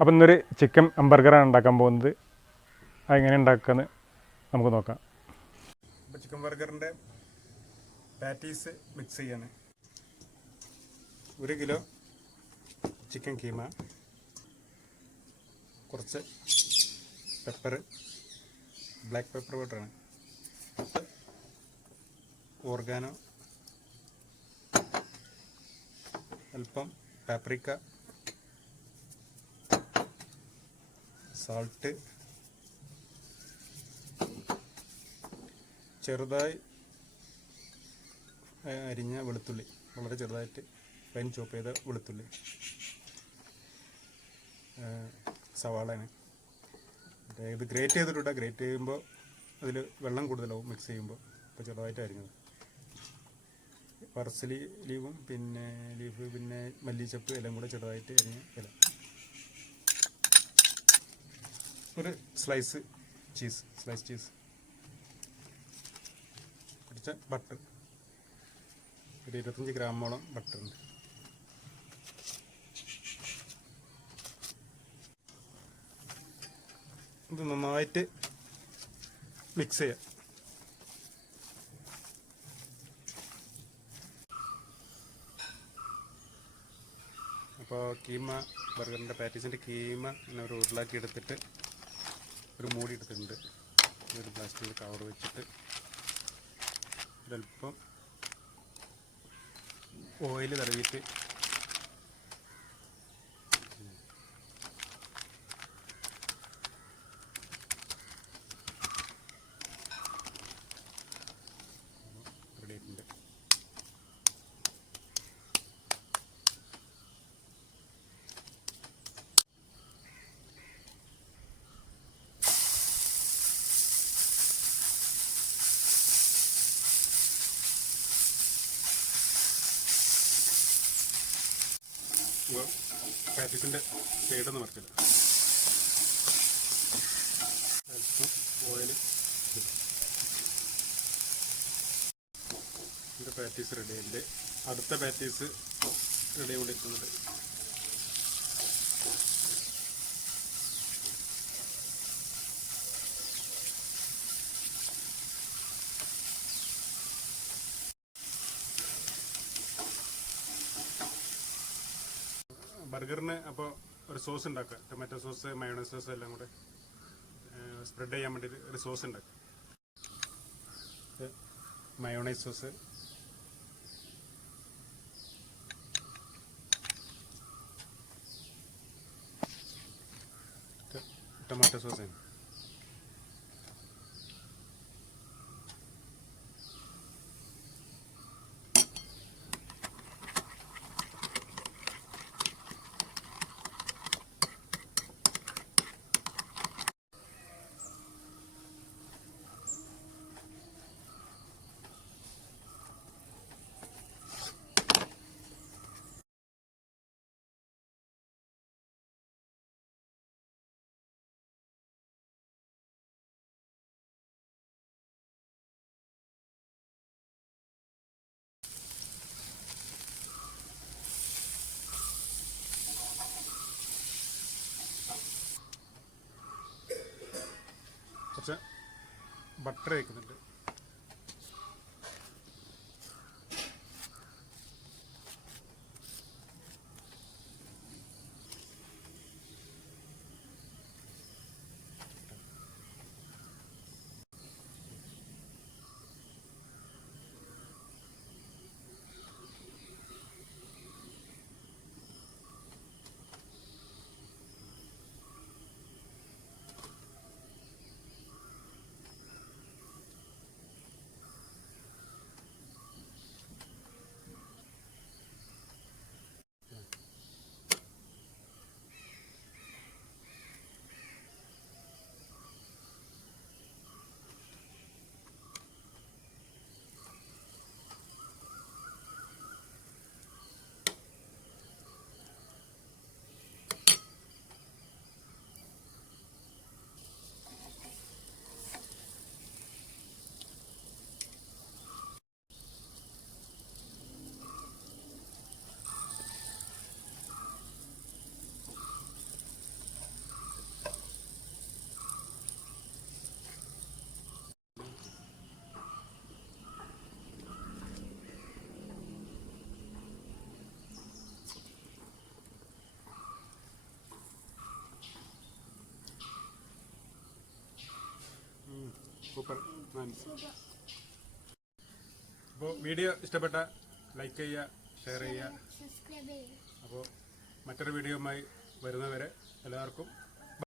അപ്പോൾ ഇന്നൊരു ചിക്കൻ ഹംബർഗറാണ് ഉണ്ടാക്കാൻ പോകുന്നത്. അതെങ്ങനെ ഉണ്ടാക്കുകയെന്ന് നമുക്ക് നോക്കാം. അപ്പോൾ ചിക്കൻ ബർഗറിൻ്റെ പാറ്റീസ് മിക്സ് ചെയ്യാണ്. 1 കിലോ ചിക്കൻ കീമ, കുറച്ച് പെപ്പർ, ബ്ലാക്ക് പെപ്പർ പൗഡറാണ്, ഓർഗാനോ, അല്പം പാപ്രിക്ക, സാൾട്ട്, ചെറുതായി അരിഞ്ഞ വെളുത്തുള്ളി, വളരെ ചെറുതായിട്ട് ഫൈൻ ചോപ്പ് ചെയ്ത വെളുത്തുള്ളി, സവാളയാണ്. ഇത് ഗ്രേറ്റ് ചെയ്തിട്ടുണ്ട്. ഗ്രേറ്റ് ചെയ്യുമ്പോൾ അതിൽ വെള്ളം കൂടുതലാവും മിക്സ് ചെയ്യുമ്പോൾ. അപ്പോൾ ചെറുതായിട്ട് അരിഞ്ഞത് പർസലി ലീവും പിന്നെ മല്ലിച്ചപ്പ് എല്ലാം കൂടെ ചെറുതായിട്ട് അരിഞ്ഞ ഇല, ഒരു സ്ലൈസ് ചീസ്, കുറച്ച് ബട്ടർ, ഒരു 25 ഗ്രാമോളം ബട്ടറുണ്ട്. ഇത് നന്നായിട്ട് മിക്സ് ചെയ്യാം. അപ്പോൾ കീമ ബർഗറിൻ്റെ പാറ്റീസിൻ്റെ കീമ പിന്നെ ഒരു ഉരുളാക്കി എടുത്തിട്ട് ഒരു മൂടി എടുത്തിട്ടുണ്ട്. ഒരു പ്ലാസ്റ്റിക് കവർ വെച്ചിട്ട് ഒരല്പം ഓയിൽ തടവിയിട്ട് റെഡിയായിട്ടുണ്ട്. പാറ്റീസിൻ്റെ സൈഡൊന്നും മറിച്ചില്ല. അല്പം ഓയിൽ. ഇതിൻ്റെ പാറ്റീസ് റെഡി ആയിട്ടുണ്ട്. അടുത്ത പാറ്റീസ് റെഡി ആയിക്കൊണ്ടിരിക്കുന്നുണ്ട്. ബർഗറിന് അപ്പോൾ ഒരു സോസ് ഉണ്ടാക്കുക. ടൊമാറ്റോ സോസ്, മയോണൈസ് സോസ് എല്ലാം കൂടെ സ്പ്രെഡ് ചെയ്യാൻ വേണ്ടിയിട്ട് ഒരു സോസ് ഉണ്ടാക്കുക. മയോണൈസ് സോസ്, ടൊമാറ്റോ സോസ്, കുറച്ച് ബട്ടർ വയ്ക്കുന്നുണ്ട്. Super man's. അപ്പോൾ വീഡിയോ ഇഷ്ടപ്പെട്ട ലൈക്ക് ചെയ്യുക, ഷെയർ ചെയ്യുക. അപ്പോൾ മറ്റൊരു വീഡിയോയുമായി വരുന്നവരെ എല്ലാവർക്കും